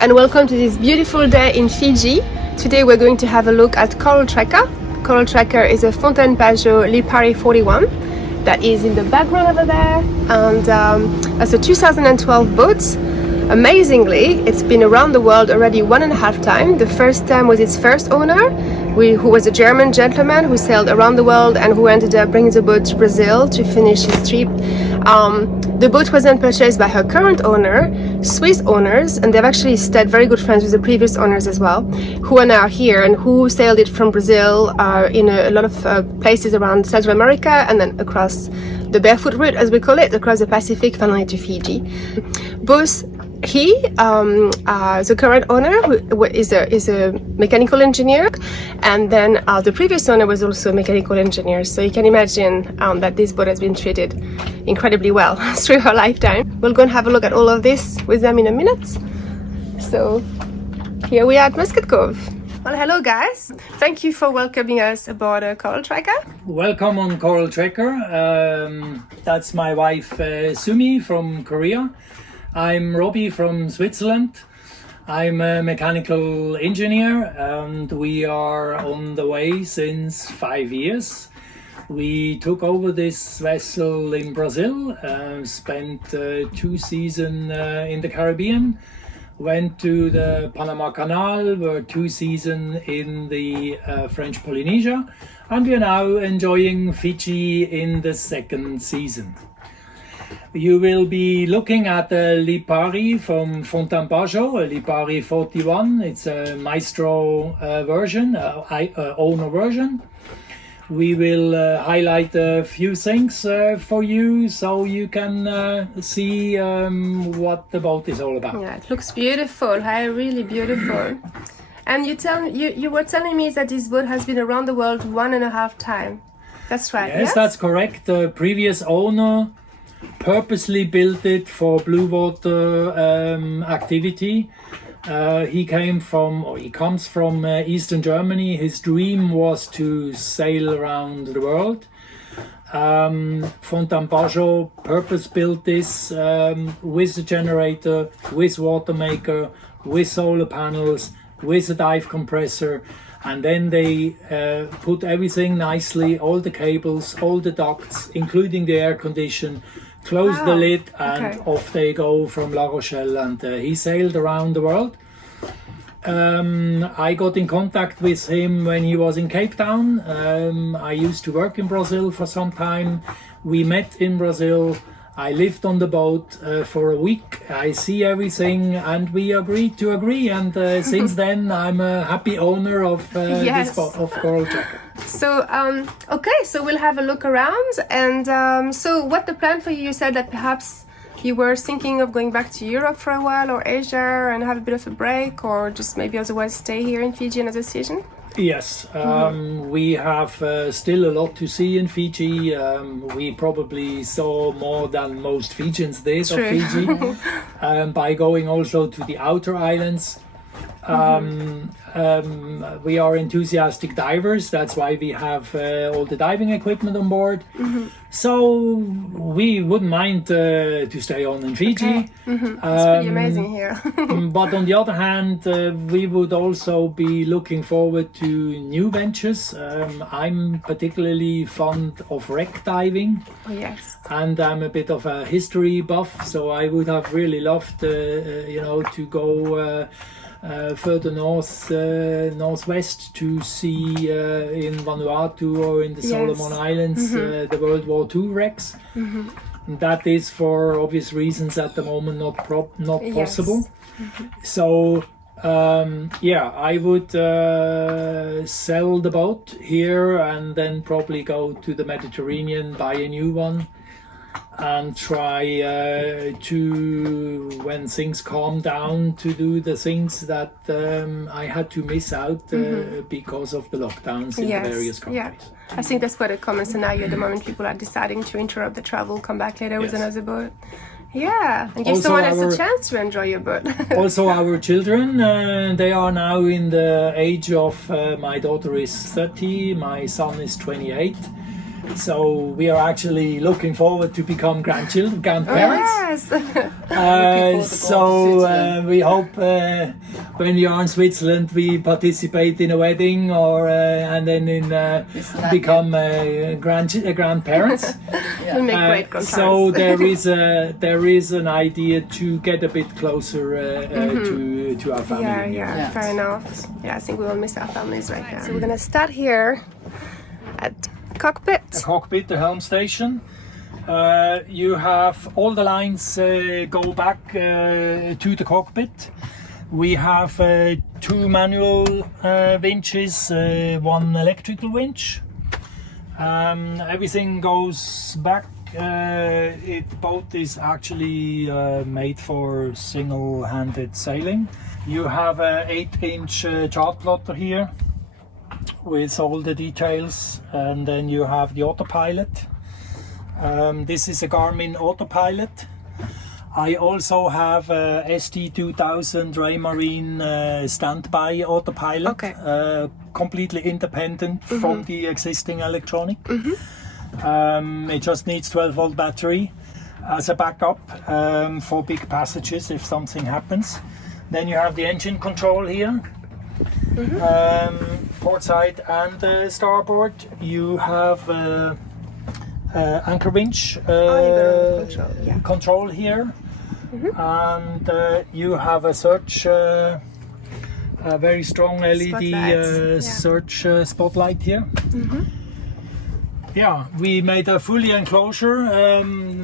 and welcome to this beautiful day in Fiji. Today we're going to have a look at Coral Tracker. Coral Tracker is a Fountaine Pajot Lipari 41 that is in the background over there, and that's a 2012 boat. Amazingly, it's been around the world already 1.5 times. The first time was its first owner, who was a German gentleman who sailed around the world and who ended up bringing the boat to Brazil to finish his trip. The boat was then purchased by her current owner, Swiss owners, and they've actually stayed very good friends with the previous owners as well, who are now here and who sailed it from Brazil in a lot of places around Central America and then across the barefoot route, as we call it, across the Pacific, finally to Fiji. Both the current owner, who is a mechanical engineer, and then the previous owner was also a mechanical engineer. So you can imagine that this boat has been treated incredibly well through her lifetime. We'll go and have a look at all of this with them in a minute. So here we are at Musket Cove. Well, hello guys. Thank you for welcoming us aboard a Coral Tracker. Welcome on Coral Tracker. That's my wife Sumi from Korea. I'm Robbie from Switzerland. I'm a mechanical engineer and we are on the way since 5 years. We took over this vessel in Brazil, spent 2 seasons in the Caribbean, went to the Panama Canal, were 2 seasons in the French Polynesia, and we are now enjoying Fiji in the 2nd season. You will be looking at the Lipari from Fountaine Pajot, a Lipari 41. It's a Maestro version, owner version. We will highlight a few things for you so you can see what the boat is all about. Yeah, it looks beautiful, really beautiful. And you were telling me that this boat has been around the world 1.5 times. That's right, yes? That's correct. The previous owner purposely built it for blue water activity. He comes from Eastern Germany. His dream was to sail around the world. Fountaine Pajot purpose built this with a generator, with water maker, with solar panels, with a dive compressor, and then they put everything nicely, all the cables, all the ducts, including the air condition, close the lid, and off they go from La Rochelle, and he sailed around the world. I got in contact with him when he was in Cape Town. I used to work in Brazil for some time. We met in Brazil. I lived on the boat for a week. I see everything and we agreed to agree, and since then I'm a happy owner of this boat, of Coral Tracker. So so we'll have a look around, and so what the plan for you? You said that perhaps you were thinking of going back to Europe for a while, or Asia, and have a bit of a break, or just maybe otherwise stay here in Fiji another season? Yes, we have still a lot to see in Fiji. We probably saw more than most Fijians did of Fiji by going also to the outer islands. We are enthusiastic divers, that's why we have all the diving equipment on board. So we wouldn't mind to stay on in Fiji. It's pretty amazing here. But on the other hand, we would also be looking forward to new ventures. I'm particularly fond of wreck diving. Oh yes. And I'm a bit of a history buff, so I would have really loved to go further northwest to see in Vanuatu or in the Solomon Islands the World War II wrecks. And that is for obvious reasons at the moment not possible. So I would sell the boat here and then probably go to the Mediterranean, buy a new one, and try to, when things calm down, to do the things that I had to miss out because of the lockdowns in the various countries. I think that's quite a common scenario at the moment. People are deciding to interrupt the travel, come back later with another boat. Yeah, and give someone else a chance to enjoy your boat. Also our children, they are now in the age of, my daughter is 30, my son is 28. So we are actually looking forward to become grandparents. Yes. We hope when we are in Switzerland we participate in a wedding or and then become grandparents. We'll make great grandparents. So there is an idea to get a bit closer to our family. Yeah, fair enough. Yeah, I think we will miss our families right now. So we're gonna start here at cockpit. The cockpit, the Helm station. You have all the lines go back to the cockpit. We have 2 manual winches, 1 electrical winch. Everything goes back. Boat is actually made for single-handed sailing. You have a 8-inch chart plotter here with all the details, and then you have the autopilot. This is a Garmin autopilot. I also have a ST2000 Raymarine standby autopilot, completely independent from the existing electronic. It just needs 12-volt battery as a backup for big passages if something happens. Then you have the engine control here. Port side and starboard. You have anchor winch control here, and you have a search, a very strong LED search spotlight here. Yeah, we made a fully enclosure.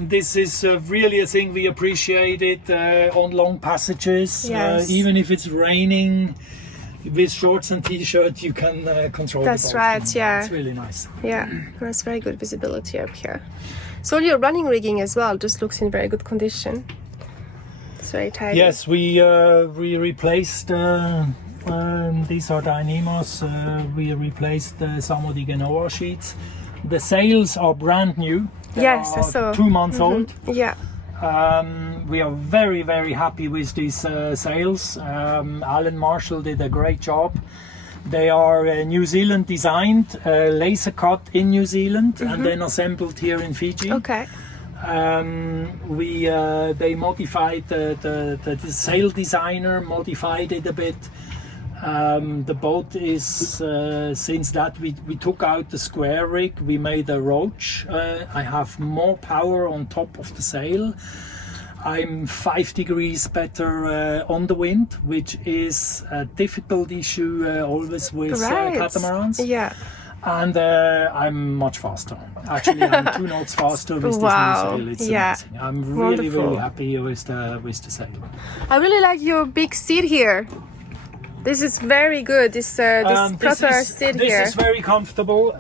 This is really a thing we appreciated on long passages. Even if it's raining, with shorts and t-shirt you can control the boat. That's right, yeah. It's really nice. Yeah, there's very good visibility up here. So your running rigging as well just looks in very good condition. It's very tidy. Yes, we replaced, these are Dynamos, we replaced some of the Genoa sheets. The sails are brand new. They I saw. 2 months old. Yeah. We are very, very happy with these sails. Alan Marshall did a great job. They are New Zealand designed, laser cut in New Zealand, and then assembled here in Fiji. Okay. They modified the sail designer modified it a bit. The boat is since that we took out the square rig, we made a roach. I have more power on top of the sail. I'm 5 degrees better on the wind, which is a difficult issue always with catamarans. Yeah. And I'm much faster. Actually, I'm 2 knots faster with this new sail. It's amazing. I'm really, really happy with the sail. I really like your big seat here. This is very good. This proper seat here. This is very comfortable.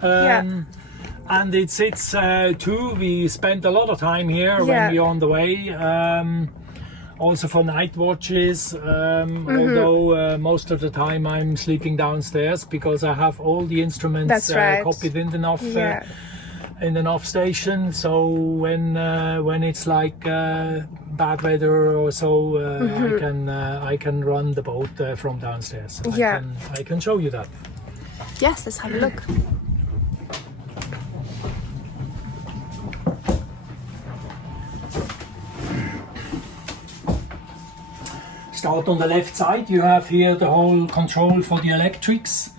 And it sits too. We spent a lot of time here when we're on the way. Also for night watches. Although most of the time I'm sleeping downstairs because I have all the instruments copied in the NOV station. So when it's like bad weather or so, I can run the boat from downstairs. I can show you that. Yes, let's have a look. Start on the left side. You have here the whole control for the electrics.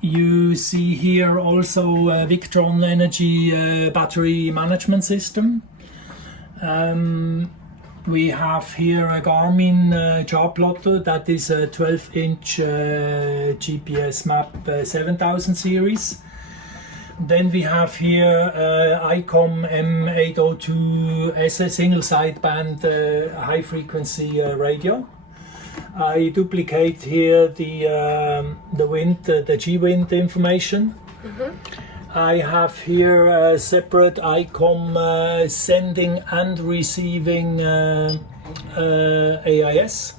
You see here also Victron Energy battery management system. We have here a Garmin chart plotter that is a 12-inch GPS map 7000 series. Then we have here ICOM M802 SS single sideband high frequency radio. I duplicate here the wind, the G-wind information. I have here a separate ICOM sending and receiving AIS.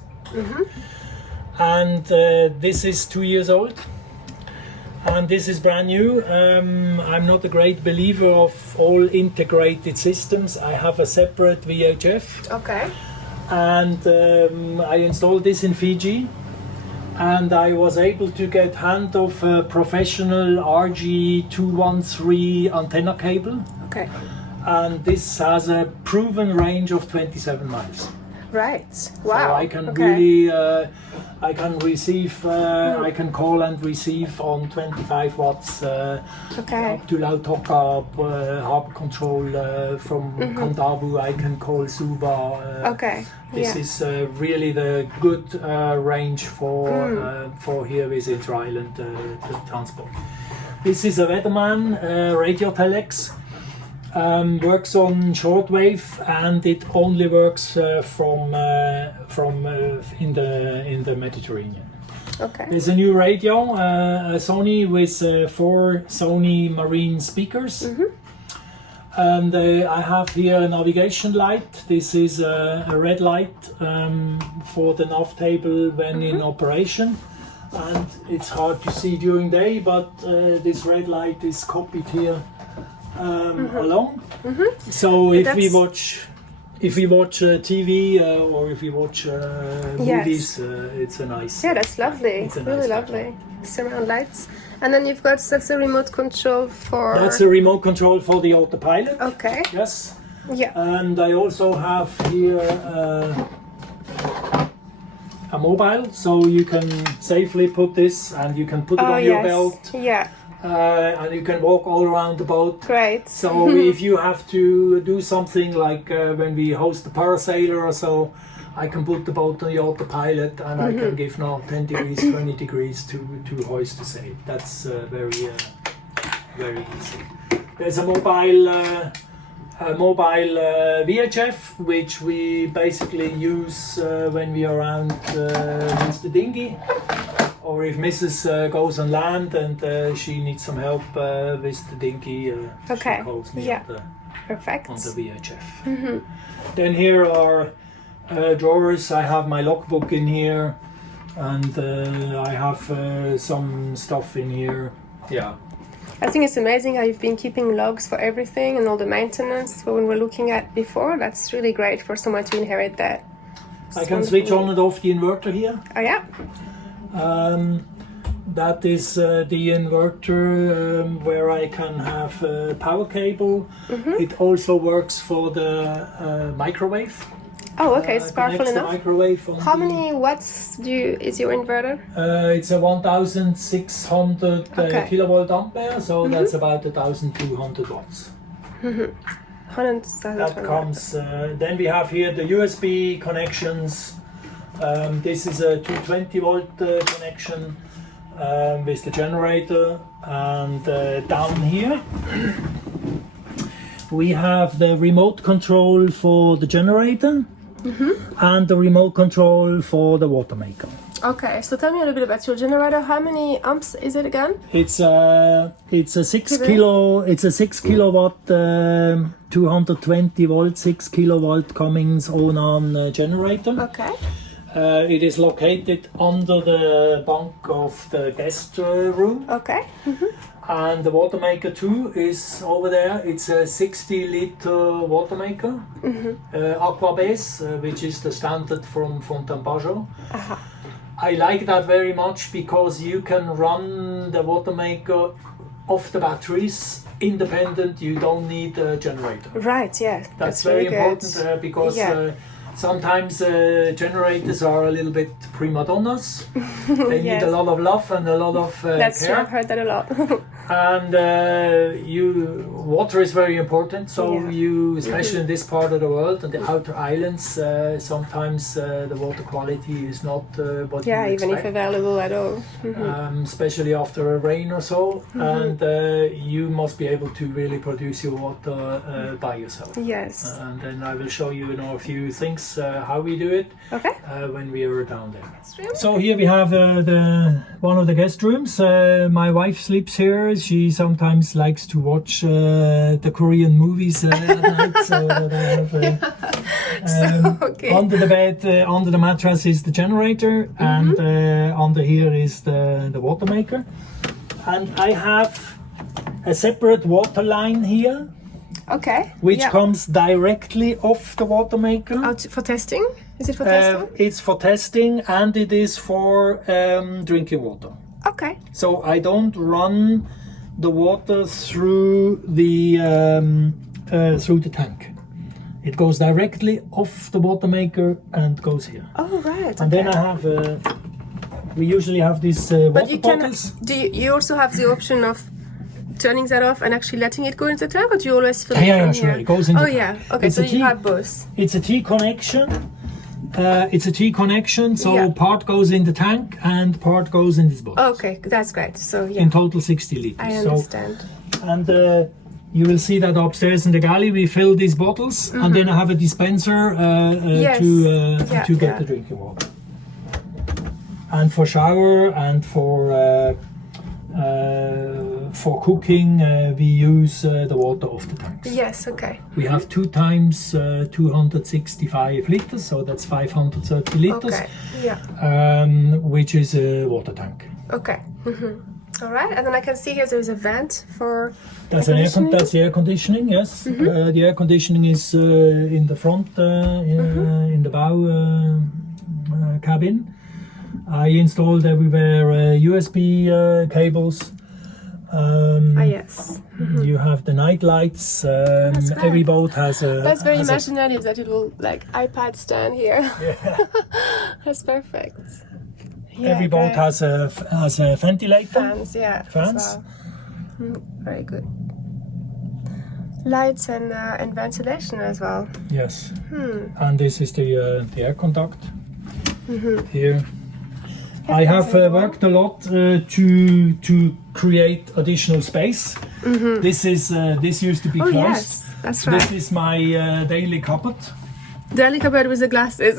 And this is 2 years old. And this is brand new. I'm not a great believer of all integrated systems. I have a separate VHF. Okay. And I installed this in Fiji. and I was able to get hand of a professional RG213 antenna cable, Okay. and this has a proven range of 27 miles. Right. So Wow. I can okay. really, I can receive, I can call and receive on 25 watts Okay. up to Lautoka, harbor control from Kondabu. I can call Suba. Okay. This yeah. is really the good range for here visit Ireland transport. This is a Weatherman radio telex. Works on shortwave, and it only works from in the Mediterranean. Okay. There's a new radio, a Sony with 4 Sony marine speakers, and I have here a navigation light. This is a red light for the nav table when in operation, and it's hard to see during day, but this red light is copied here. Along. So if we watch TV or if we watch movies, it's a nice. Yeah, that's lovely. It's a really nice lovely. Surround lights, and then you've got that's a remote control for. That's a remote control for the autopilot. Okay. Yes. Yeah. And I also have here a mobile, so you can safely put this, and you can put it on your belt. Yeah. And you can walk all around the boat. Great. So if you have to do something like when we host a parasailer or so, I can put the boat on the autopilot, and I can give now 10 degrees, 20 degrees to hoist the sail. That's very easy. There's a mobile VHF, which we basically use when we are around with the dinghy. Or if Mrs. goes on land and she needs some help with the dinghy, Okay. she calls me Yeah. on the VHF. Then here are drawers. I have my logbook in here, and I have some stuff in here. Yeah. I think it's amazing how you've been keeping logs for everything and all the maintenance for when we're looking at before. That's really great for someone to inherit that. I can switch on and off the inverter here. Oh yeah. That is the inverter where I can have a power cable. It also works for the microwave. Oh, okay, it's powerful Connects the enough. microwave on How many watts is your inverter? it's a 1600 Okay. kilovolt ampere, so that's about 1200 watts. 100,000. That comes. Then we have here the USB connections. This is a 220 volt connection with the generator, and down here we have the remote control for the generator and the remote control for the water maker. Okay, so tell me a little bit about your generator. How many amps is it again? It's a 6 kilowatt 220 volt 6 kilowatt Cummins on generator. Okay. It is located under the bunk of the guest room, Okay. and the water maker too is over there. It's a 60-liter water maker, aqua base, which is the standard from Fountaine Pajot. I like that very much because you can run the water maker off the batteries independent. You don't need a generator. Right, yeah. That's really very important because Yeah. sometimes generators are a little bit prima donnas. They need Yes. a lot of love and a lot of That's true, care. I've heard that a lot. And water is very important. So Yeah. you, especially in this part of the world and the outer islands, sometimes the water quality is not what Yeah, you even if expect. available at all. Especially after a rain or so, and you must be able to really produce your water by yourself. Yes. And then I will show you, a few things how we do it Okay. when we are down there. Really? So here we have one of the guest rooms. My wife sleeps here. She sometimes likes to watch the Korean movies at night. So that I have, Okay. under the bed, under the mattress is the generator, and under here is the water maker. And I have a separate water line here Okay. which yeah. comes directly off the water maker. Out for testing? Is it for testing? It's for testing and it is for drinking water. Okay. So I don't run the water through the tank. It goes directly off the water maker and goes here. Oh right. And okay. then I have, we usually have these water bottles. Do you also have the option of turning that off and actually letting it go into the tank, or do you always fill it Yeah, from sure. here? It goes in the tank. yeah. Okay, It's so a you T- have both. It's a T connection. So Yeah. part goes in the tank and part goes in this bottle. Okay, that's great. So yeah, In total 60 liters. I understand. And you will see that upstairs in the galley we fill these bottles, and then I have a dispenser Yes. to get Yeah. the drinking water. And for shower and for cooking, we use the water of the tanks. Yes, okay. We have 2 times 265 liters, so that's 530 liters, Okay, yeah, which is a water tank. okay. All right, and then I can see here there's a vent for That's conditioning. that's the air conditioning. Yes, the air conditioning is in the front, in the bow cabin. I installed everywhere USB cables. Yes. You have the night lights. That's great. Every boat has a. That's very has a- imaginative, that little like iPad stand here. Yeah. That's perfect. Yeah, Every boat great. has a ventilator. Fans, yeah. as Fans. well. Very good. Lights and ventilation as well. Yes. And this is the air conduct here. I have worked a lot to create additional space. This used to be Oh closed. yes, that's right. This is my daily cupboard. Deli cupboard with the glasses.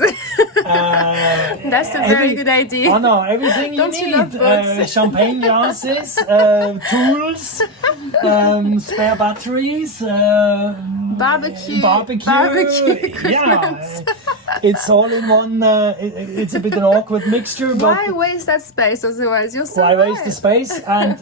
That's a very good idea. Oh no, everything you Don't you need. love books? Champagne glasses, tools, spare batteries, Barbecue Yeah, it's all in one. It's a bit an awkward mixture, but Why waste that space otherwise? You'll why survive. waste the space? And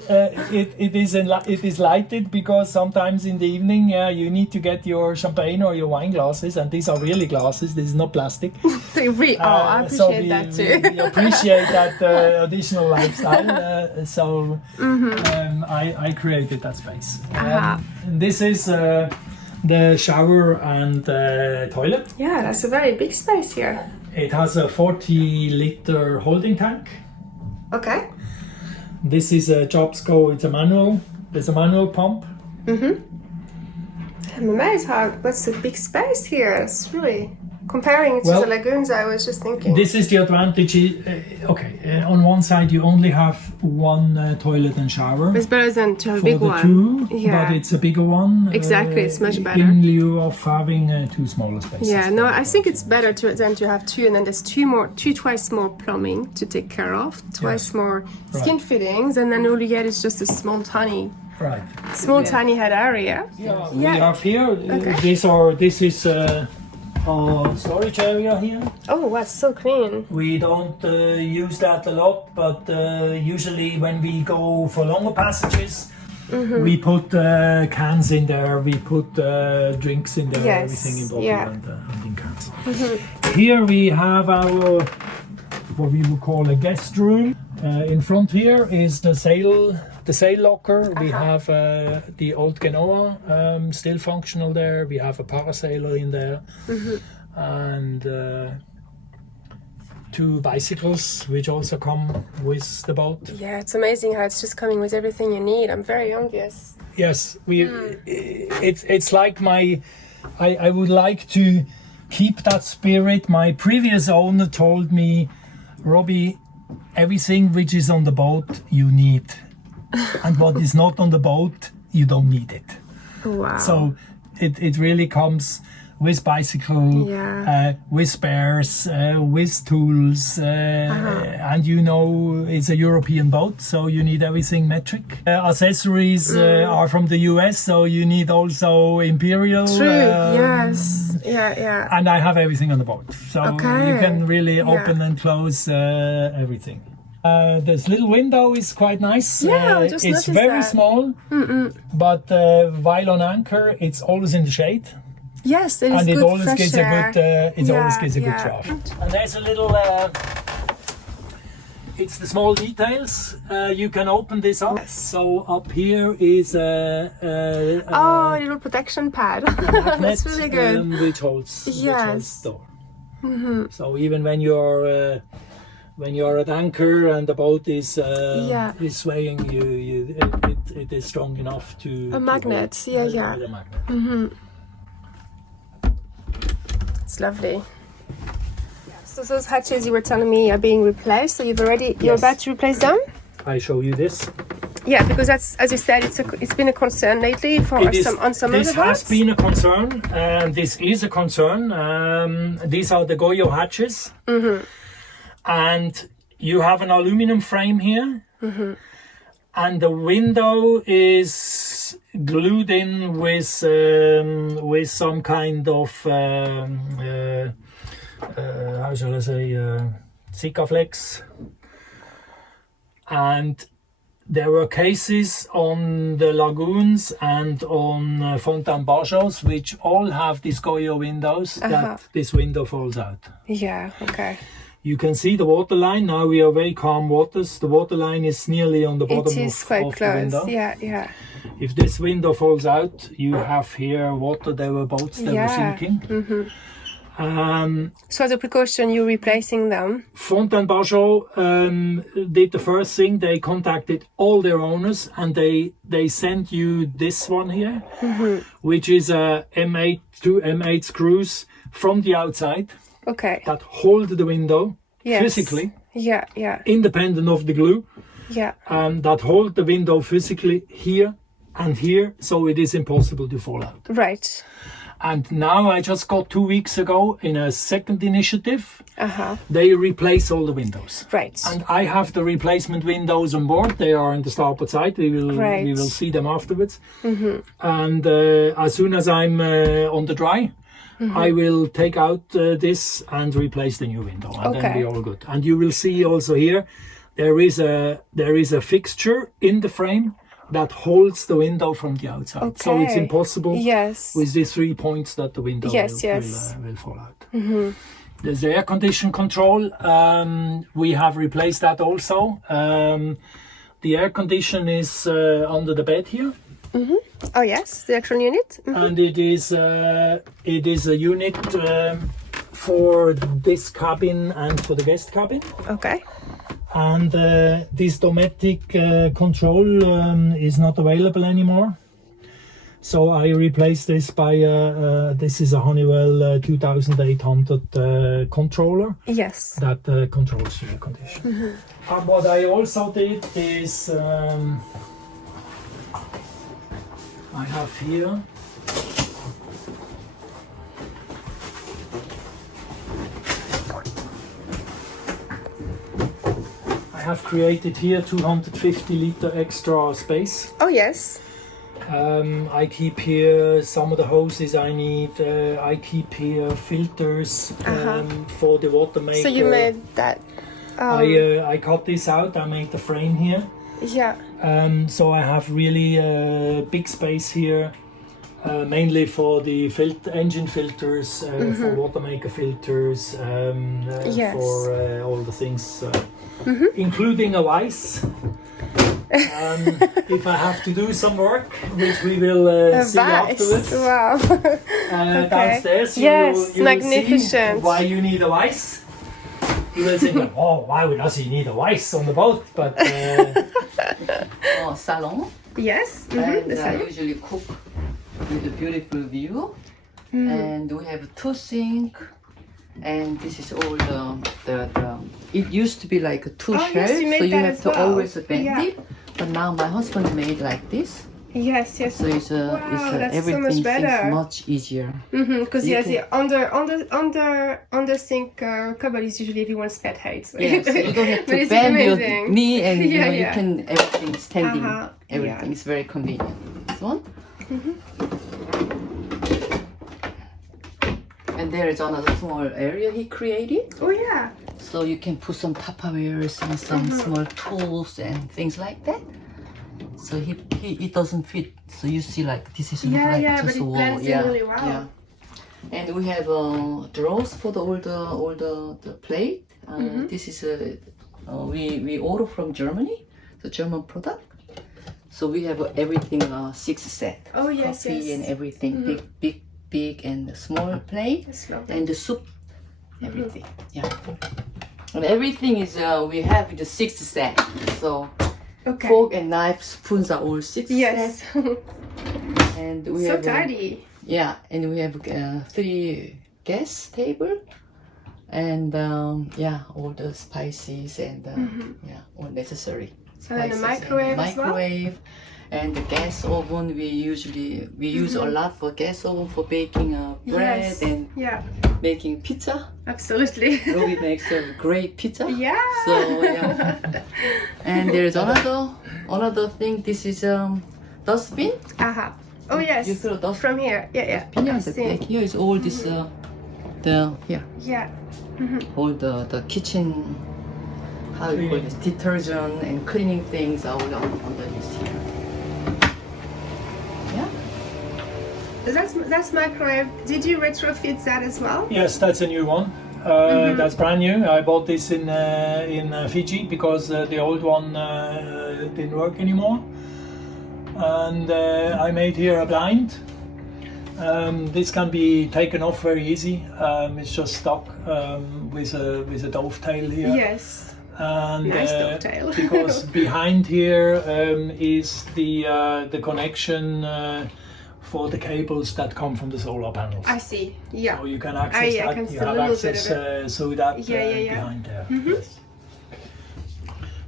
it is lighted because sometimes in the evening you need to get your champagne or your wine glasses, and these are really glasses. This is not plastic. I appreciate So that too. we appreciate that additional lifestyle. I created that space. And this is the shower and toilet. Yeah, that's a very big space here. It has a 40-liter holding tank. Okay. This is a Jobsco. It's a manual. There's a manual pump. I'm amazed how what's a big space here. It's really comparing it to Well, the lagoons. I was just thinking. This is the advantage. On one side you only have one toilet and shower. It's better than to have a For big the one. two, Yeah. but it's a bigger one. Exactly, it's much better. In lieu of having two smaller spaces. Yeah, no, I think it's better than to have two, and then there's twice more plumbing to take care of, twice more skin fittings, and then all you get is just a small tiny Right. tiny head area. Yeah, we Yeah. have here. This is our storage area here. Oh, wow, so clean. We don't use that a lot, but usually when we go for longer passages, we put cans in there. We put drinks in there. Yes, Everything in bottle yeah. and in cans. Here we have our what we would call a guest room. In front here is the sail locker. We have the old Genoa still functional there. We have a parasailer in there, and two bicycles which also come with the boat. Yeah, it's amazing how it's just coming with everything you need. I'm very envious. Yes, it's like I would like to keep that spirit. My previous owner told me, Robbie, everything which is on the boat you need, and what is not on the boat you don't need it. Wow. So it really comes with bicycle, with spares, with tools, and it's a European boat, so you need everything metric. Accessories are from the US, so you need also Imperial. True, yes. Yeah. And I have everything on the boat, so you can really open and close everything. This little window is quite nice. Yeah, I just it's noticed very that. small, but while on anchor, it's always in the shade. Yes, it is And it good always fresh gives air. a good. It always Yeah, gives a good yeah. draft. And there's a little. It's the small details. You can open this up. Yes. So up here is a Oh, a little protection pad. magnet, That's really good. which holds Yes. the door. So even when you're at anchor and the boat is swaying, it is strong enough to A magnet. hold, Yeah. with a magnet. It's lovely. So those hatches you were telling me are being replaced. So you're Yes. about to replace them? I show you this. Yeah, because that's, as you said, it's been a concern lately for It is- on some of this the boats. has been a concern, and this is a concern. These are the Goyo hatches, and you have an aluminum frame here, and the window is glued in with some kind of how shall I say, Sikaflex, and there were cases on the lagoons and on Fountaine Pajot which all have these Goyo windows that this window falls out. Yeah, okay. You can see the water line. Now we are very calm waters. The water line is nearly on the bottom It is of quite the close. window. Yeah. If this window falls out, you have here water. There were boats that were sinking. So as a precaution, you're replacing them. Fountaine Pajot did the first thing. They contacted all their owners and they sent you this one here, which is a M8 to M8 screws from the outside Okay. that hold the window Yes. physically, Yeah. independent of the glue, Yeah. that hold the window physically here and here, so it is impossible to fall out. Right. And now I just got 2 weeks ago in a second initiative, they replace all the windows. Right. And I have the replacement windows on board. They are on the starboard side. We will see them afterwards. And as soon as I'm on the dry, I will take out this and replace the new window, and then be all good. And you will see also here there is a fixture in the frame that holds the window from the outside. So it's impossible with these 3 points that the window will fall out. There's the air condition control. We have replaced that also. The air condition is under the bed here. Oh yes, the actual unit. And it is a unit for this cabin and for the guest cabin. Okay. And this domestic control is not available anymore. So I replaced this by this is a Honeywell 2800 controller. Yes. That controls the air condition. And what I also did is I have here I have created here 250 liter extra space. Oh yes. I keep here some of the hoses I need. I keep here filters for the water maker. So you made that. I cut this out. I made the frame here. Yeah. So I have really big space here, mainly for the engine filters, for water maker filters, for all the things, including a vise. If I have to do some work, which we will see afterwards. Wow. Downstairs, yes, you magnificent. will see why you need a vise. You will think, oh, why does he need a vise on the boat? But salon. Yes. And I usually cook with a beautiful view. And we have 2 sinks. And this is all the it used to be like a 2 shelves, yes, you made so you that have as to well. always bend it. But now my husband made like this, Yes. so it's that's everything so much better. seems much easier. Because You yes, can- the under sink cupboard is usually everyone's pet hate. Yes, so you don't have But to it's bend your amazing. knee, and you know, Yeah. you can everything standing. yeah. Everything is very convenient. This one. And there is another small area he created. Oh yeah. So you can put some Tupperwares and some small tools and things like that. So it doesn't fit. So you see, like this is Yeah, like yeah, but just it a wall. blends in really well. Yeah. And we have drawers for all the plate. This is we order from Germany, the German product. So we have everything 6 set. Oh yes, Coffee yes. and everything, big and small plate, That's lovely. and the soup, everything. Yeah. And everything is we have the 6 set. So Okay. fork and knife, spoons are all 6 Yes. set. And we So have tidy. yeah, and we have 3 gas table, and yeah, all the spices and yeah, all necessary. So then the spices and microwave as well? microwave, and the gas oven. We use a lot for gas oven for baking bread Yes. and Yeah. making pizza. Absolutely. Ruby makes a great pizza. Yeah. So yeah. And there's another thing. This is dustbin. Aha. Oh yes. You throw dust From here. Yeah, yeah. bin I on the see. back. Here is all this the here Yeah. all the kitchen, how you call this, detergent and cleaning things are all under this here. Yeah. That's microwave. Did you retrofit that as well? Yes, that's a new one. That's brand new. I bought this in Fiji because the old one didn't work anymore. And I made here a blind. This can be taken off very easy. It's just stuck with a dovetail here. Yes. And Nice dovetail. because behind here is the connection for the cables that come from the solar panels. I see. Yeah. So you can access yeah, I that. can You see a have little bit access of through that Yeah. behind there. Yes.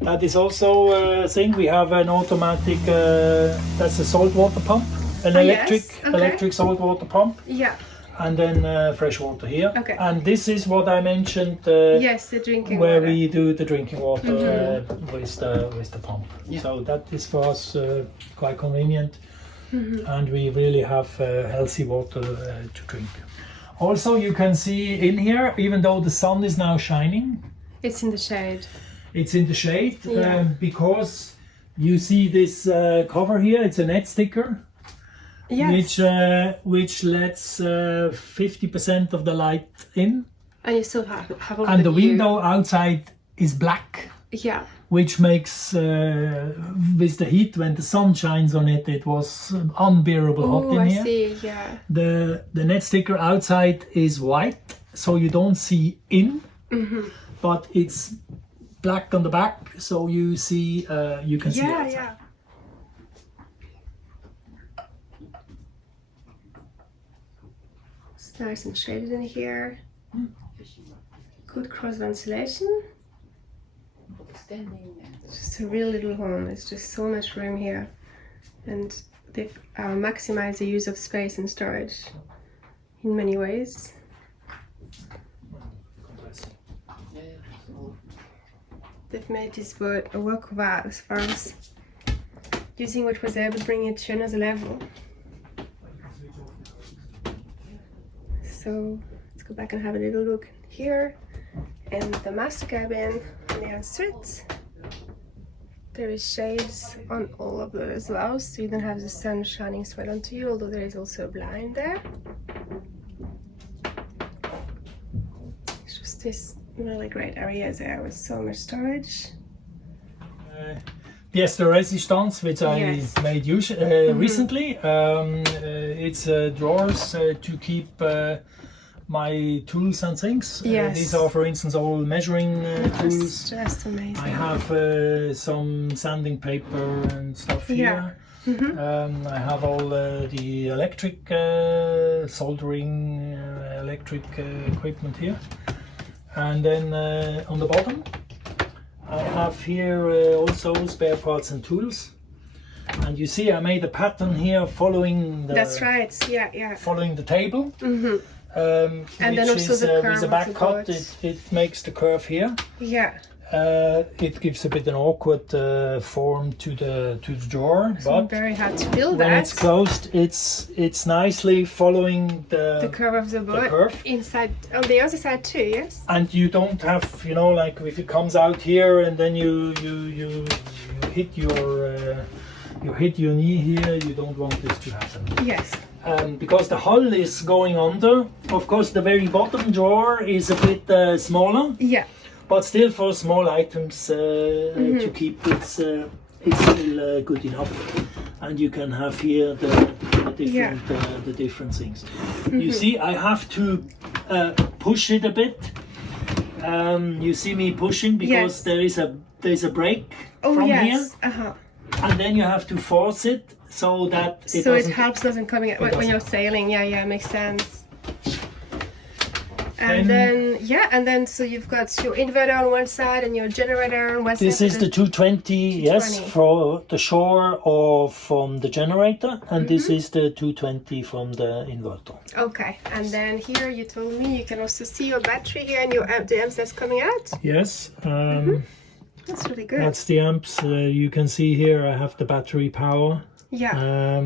That is also a thing. We have an automatic. That's a saltwater pump, an electric yes. Okay. electric saltwater pump, Yeah. and then fresh water here. Okay. And this is what I mentioned. Yes, the drinking Where water. we do the drinking water with the pump. Yeah. So that is for us quite convenient, and we really have healthy water to drink. Also, you can see in here, even though the sun is now shining, It's in the shade. it's in the shade Yeah. because you see this cover here. It's a net sticker, Yes. which lets 50% of the light in, And you still have all and the view. window outside is black, Yeah. which makes with the heat when the sun shines on it, it was unbearable hot Oh, in I here. see. Yeah. The net sticker outside is white, so you don't see in, but it's black on the back, so you see you can see Yeah, outside. yeah. It's nice and shaded in here. Good cross ventilation. Standing and It's just a real little home. There's just so much room here, and they've maximized the use of space and storage in many ways. They've made this boat a work of art as far as using what was able to bring it to another level. So let's go back and have a little look here. And the master cabin on the outside. There is shades on all of them as well, so you don't have the sun shining straight onto you, although there is also a blind there. It's just this really great area there with so much storage. Yes, the resistance which Yes. I made use recently. It's drawers to keep my tools and things. Yes. These are, for instance, all measuring tools. It's just amazing. I have some sanding paper and stuff here. I have all the electric soldering electric equipment here. And then on the bottom I have here also spare parts and tools. And you see I made a pattern here following the That's right, yeah. following the table. And then which also is the curve with the of back the cut, board. it makes the curve here. Yeah. it gives a bit an awkward form to the drawer, but very hard to build when that. it's closed, it's nicely following the curve of the boat curve. inside on the other side too. Yes. And you don't have, you know, like if it comes out here and then you hit your knee here. You don't want this to happen. Yes. Because the hull is going under. Of course, the very bottom drawer is a bit smaller. Yeah. But still, for small items to keep, it's still good enough. And you can have here the different things. You see, I have to push it a bit. You see me pushing because there's a brake from here, and then you have to force it so that it doesn't come in when you're sailing. Yeah, makes sense. And then so you've got your inverter on one side and your generator on one side. This is the 220, yes, for the shore or from the generator, and this is the 220 from the inverter. Okay, and then here you told me you can also see your battery here and the amps that's coming out. Yes, that's really good. That's the amps. You can see here I have the battery power. Yeah.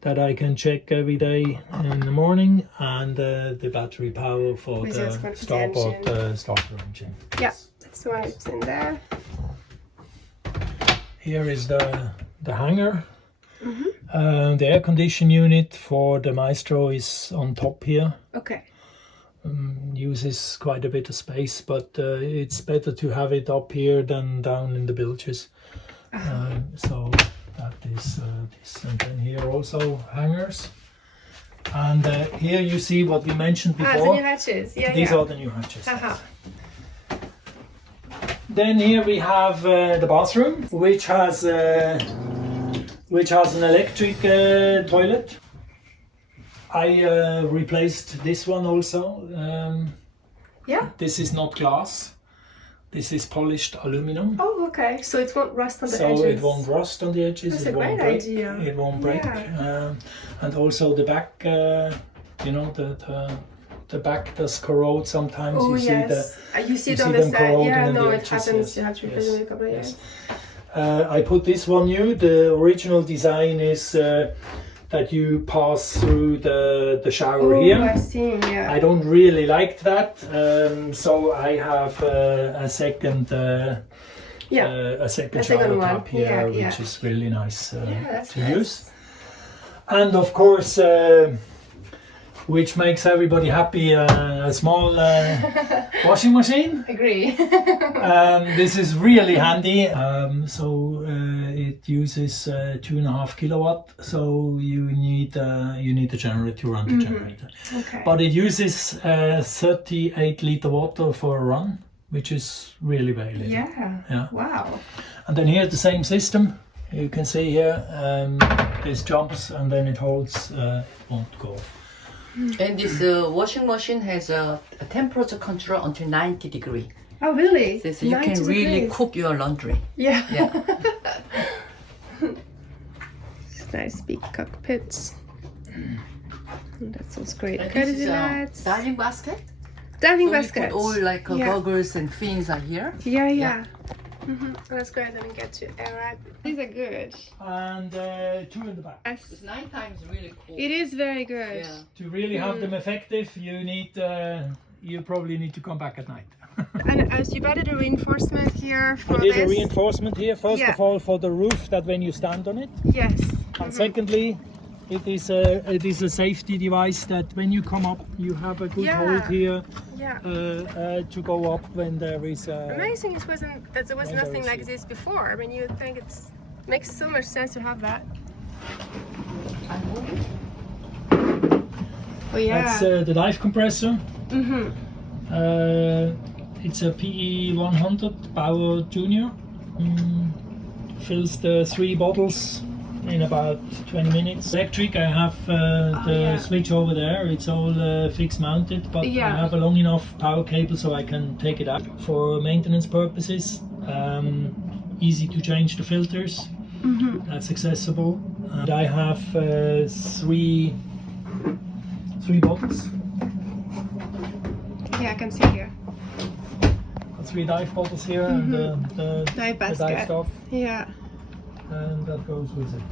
That I can check every day in the morning, and the battery power for the starboard starter engine. Yeah, that's why it's in there. Here is the hangar. The air condition unit for the Maestro is on top here. Okay. Uses quite a bit of space, but it's better to have it up here than down in the bilges. So that is this, and then here also hangers, and here you see what we mentioned before. The new hatches. These are the new hatches. Then here we have the bathroom, which has an electric toilet. I replaced this one also. This is not glass. This is polished aluminum. Oh, okay. So it won't rust on the edges. So it won't rust on the edges. That's a great idea. It won't break. And also the back, you know, the back does corrode sometimes. Oh, you see it on the side. Yeah, no, it happens. You have to replace it in a couple of years. I put this one new. The original design is that you pass through the shower here. I see, yeah. I don't really like that, so I have a second shower tap here, which is really nice to use. And of course, which makes everybody happy, a small washing machine. Agree. This is really handy. It uses 2.5 kilowatt. So you need a generator to run the generator. Okay. But it uses 38 liter water for a run, which is really very little. Yeah. Wow. And then here the same system. You can see here this jumps and then it holds. It won't go off. And this washing machine has a temperature control until 90 degrees. Oh, really? So you can really cook your laundry. Yeah. It's nice big cockpits. That sounds great. This is a diving basket. Diving so basket. All like goggles and fins are here. Yeah. That's great. Then we get to air. These are good. And 2 in the back. It's 9 times really cool. It is very good. Yeah. To really have them effective, you probably need to come back at night. And as you've added a reinforcement here for this. I did a reinforcement here, first of all for the roof, that when you stand on it. Yes. And secondly, it is a safety device that when you come up, you have a good hold here to go up when there is. Amazing! There was nothing like this before. I mean, you would think it makes so much sense to have that. Oh yeah. That's the dive compressor. It's a PE 100 Power Junior. Fills the 3 bottles in about 20 minutes. Electric, I have the switch over there. It's all fixed mounted, but I have a long enough power cable so I can take it out for maintenance purposes. Easy to change the filters. That's accessible. And I have 3 bottles. Yeah, I can see here. 3 dive bottles here and the Dive dive basket. stuff, Yeah. and that goes with it.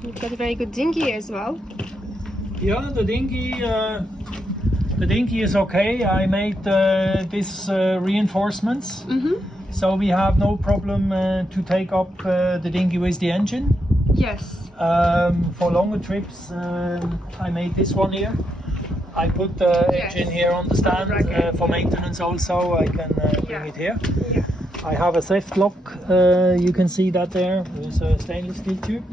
You've got a very good dinghy as well. Yeah, the dinghy is okay. I made this reinforcements, so we have no problem to take up the dinghy with the engine. Yes. For longer trips, I made this one here. I put the engine here on the stand for maintenance also. I can bring it here. Yeah. I have a theft lock, you can see that there. There's a stainless steel tube.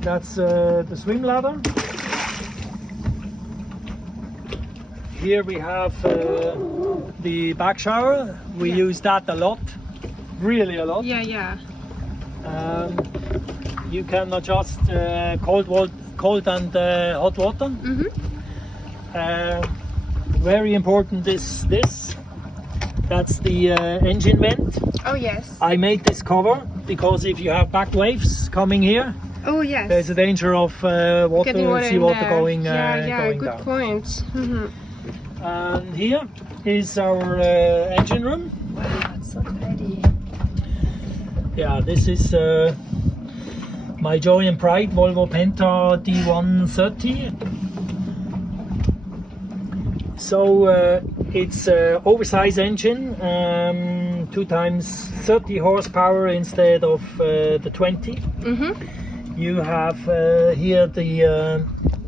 That's the swim ladder. Here we have the back shower. We use that a lot, really a lot. Yeah. You can adjust cold and hot water. Very important is this. That's the engine vent. Oh yes. I made this cover because if you have back waves coming here, Oh yes. there's a danger of seawater going good down. point. And here is our engine room. Wow, it's so tidy. Yeah, this is my joy and pride Volvo Penta D130. So it's an oversized engine, 2 times 30 horsepower instead of the 20. You have here the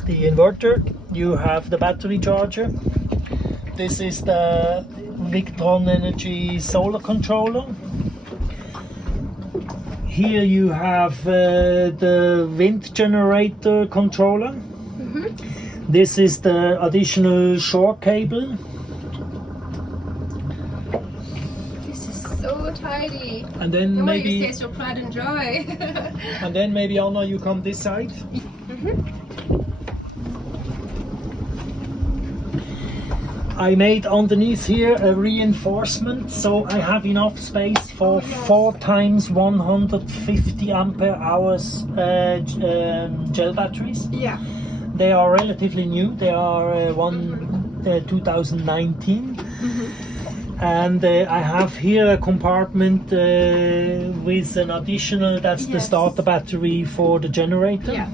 inverter. You have the battery charger. This is the Victron Energy solar controller. Here you have the wind generator controller. This is the additional shore cable. This is so tidy. And then No wonder you maybe say so pride and joy. and then maybe Anna, you come this side. I made underneath here a reinforcement, so I have enough space for 4 times 150 ampere hours gel batteries. Yeah. They are relatively new. They are 2019. And I have here a compartment with an additional, that's the starter battery for the generator. Yeah.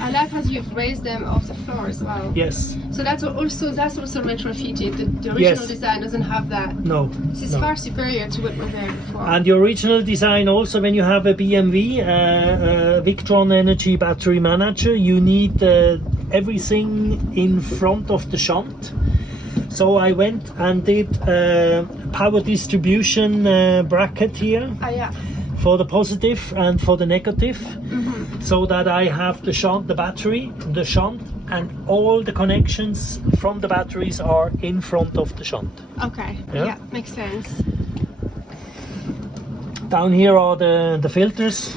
I like how you've raised them off the floor as well. Yes. So that's also retrofitted. The original design doesn't have that. No. This is far superior to what was there before. And the original design also, when you have a BMW, Victron Energy Battery Manager, you need everything in front of the shunt. So I went and did power distribution bracket here for the positive and for the negative, so that I have the shunt, the battery, the shunt, and all the connections from the batteries are in front of the shunt. Okay. Yeah, makes sense. Down here are the filters.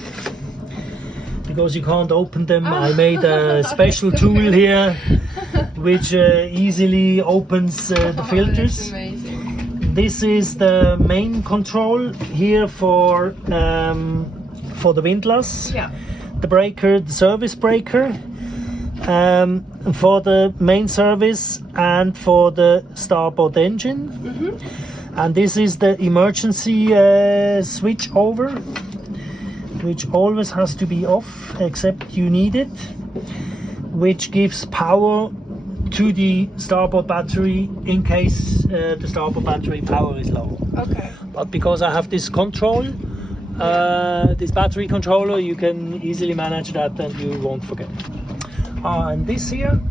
Because you can't open them, I made a special tool here which easily opens the filters. That's amazing. This is the main control here for the windlass, the breaker, the service breaker, for the main service and for the starboard engine. And this is the emergency switch over, which always has to be off except you need it, which gives power to the starboard battery in case the starboard battery power is low. Okay. But because I have this control, this battery controller, you can easily manage that and you won't forget. And this here,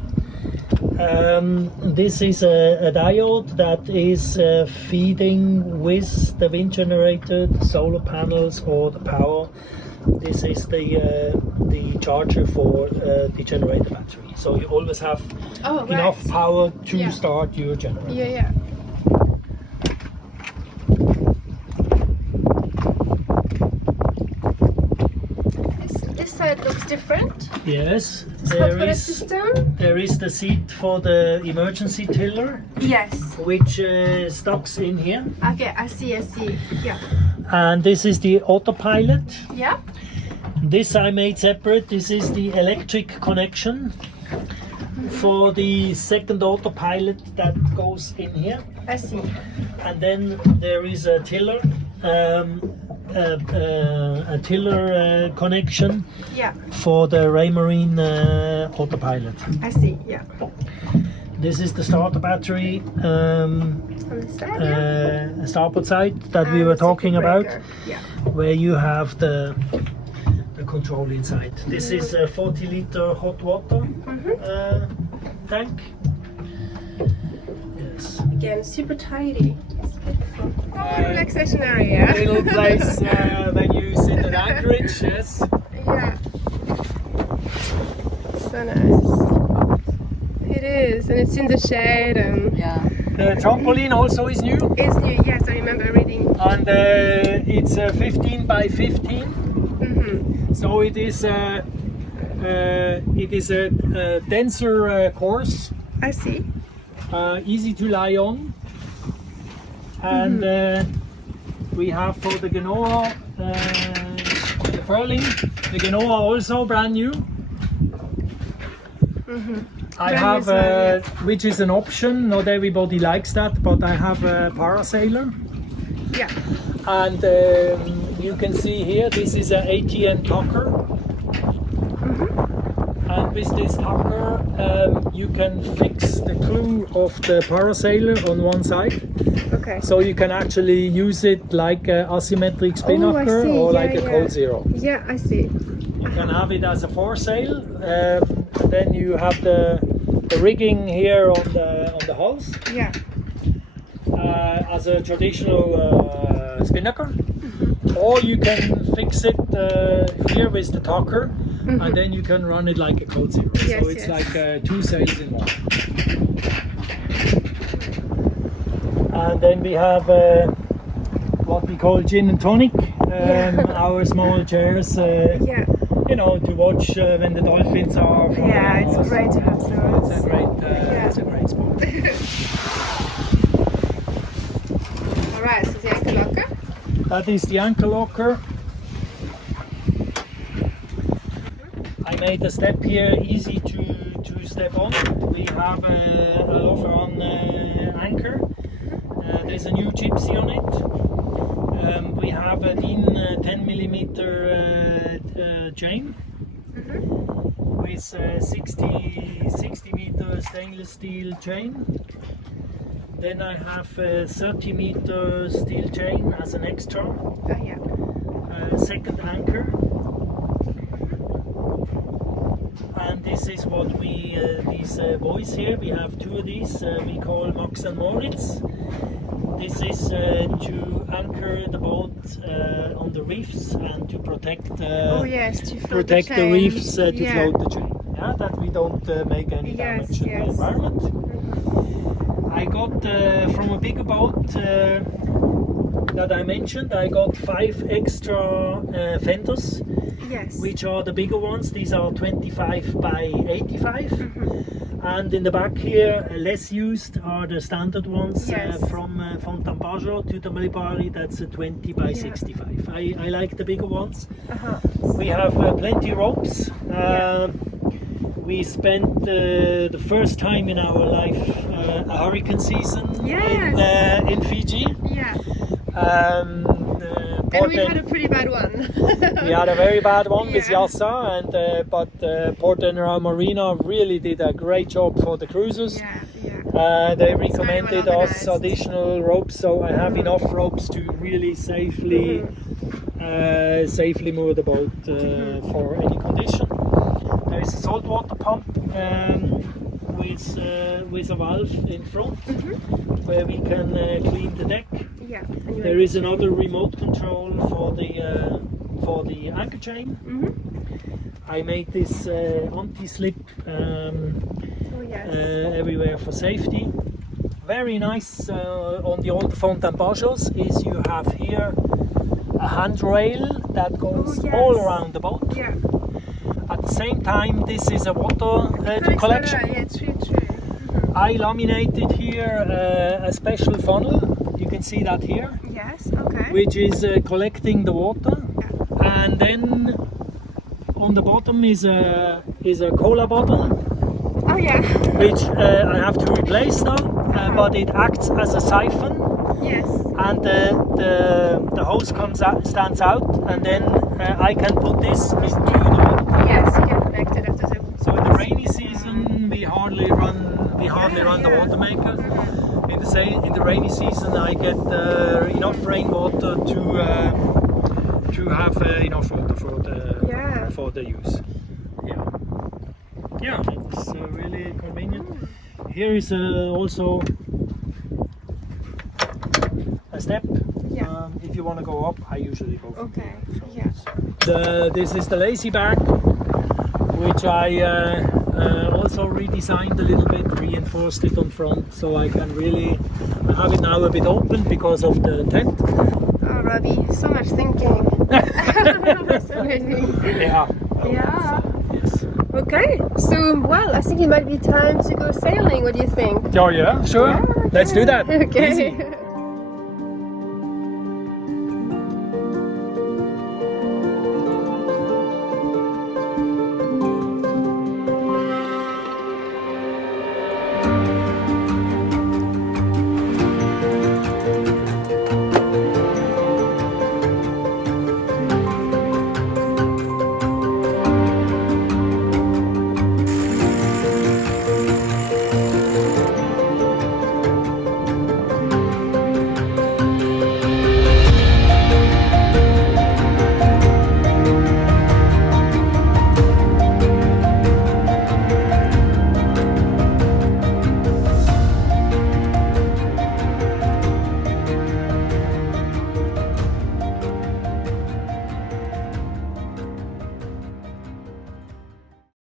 this is a diode that is feeding with the wind generator, the solar panels or the power. This is the charger for the generator battery. So you always have enough power to start your generator. Yeah. This side looks different. Yes, There is the seat for the emergency tiller. Yes. Which stocks in here. Okay, I see. Yeah. And this is the autopilot. Yeah. This I made separate. This is the electric connection. for the second autopilot that goes in here. I see. And then there is a tiller, connection Yeah, for the Raymarine autopilot. I see. Yeah. This is the starter battery On the side, yeah. starboard side that we And were the talking circuit about, breaker. Yeah. where you have the control inside. This is a 40-liter hot water tank. Yes. Again, super tidy. It's beautiful. Oh, relaxation area. Little place when you sit at anchorage. Yes. Yeah. So nice. It is, and it's in the shade, and Yeah. The trampoline also is new, it's new. Yes, I remember reading. and it's 15 by 15. So it is a denser course, I see. easy to lie on, and we have for the Genoa the furling, the Genoa also brand new. I Brand have, new as which is an option. Not everybody likes that, but I have a parasailer. Yeah. And you can see here, this is an ATM tucker. And with this tucker, you can fix the clue of the parasailer on one side. Okay. So you can actually use it like an asymmetric spinnaker see. or Yeah, like a yeah. cold zero. Yeah, I see. You can have it as a foresail. And then you have the rigging here on the hulls Yeah. as a traditional spinnaker. Or you can fix it here with the tucker, and then you can run it like a cold zero. Yes, So it's yes. like two sails in one. And then we have what we call gin and tonic, our small chairs, Yeah. you know, to watch when the dolphins are from Yeah, the it's house. great to have those. It's a great, it's a great spot. Alright, so the anchor locker. That is the anchor locker. I made a step here easy to step on. We have a locker on anchor. There's a new gypsy on it. We have an in 10mm chain with 60 meter stainless steel chain. Then I have a 30 meter steel chain as an extra. Oh, yeah. Second anchor. And this is what we, these buoys here, we have two of these, we call Max and Moritz. This is to anchor the boat on the reefs and to protect, Oh yes, to float protect the, the chain. reefs to Yeah. float the chain. Yeah, that we don't make any damage to the environment. I got from a bigger boat that I mentioned, I got 5 extra fenders, Yes. which are the bigger ones. These are 25 by 85. And in the back here, less used are the standard ones Yes. from Fountaine Pajot to the Lipari. That's a 20 by 65. I like the bigger ones. We have plenty ropes. We spent the first time in our life a hurricane season in Fiji. Yeah. Um, And we had a pretty bad one. we had a very bad one with Yeah. Yassa, and but Port General Marina really did a great job for the cruisers. Yeah, yeah. They recommended well us organised. additional ropes, so I have enough ropes to really safely moor the boat for any condition. There is a saltwater pump with a valve in front where we can clean the deck. Yeah. There is another remote control for the anchor chain. I made this anti-slip Oh yes. everywhere for safety. Very nice on the old Fountaine Pajots is you have here a handrail that goes Oh, yes. all around the boat. Yeah. At the same time, this is a water collection. Yeah, true. I laminated here a special funnel. You can see that here, Yes, okay. which is collecting the water. And then on the bottom is a cola bottle, Oh yeah. which I have to replace now, but it acts as a siphon, Yes. and the hose stands out, and then I can put this into the water. Yes, you can connect it after the. So in the rainy season, we hardly run the water maker. In the rainy season, I get enough rainwater to have enough water for the use. Yeah, it's really convenient. Here is also a step. Yeah. If you want to go up, I usually go. Okay. Yeah. This is the lazy back, which I also redesigned a little bit, reinforced it on front, so I can really have it now a bit open because of the tent. Oh, Robbie, so much thinking. That's amazing. Yeah. Yeah. Yes. Okay. So, well, I think it might be time to go sailing. What do you think? Oh yeah, sure. Yeah, Let's do that. Okay. Easy.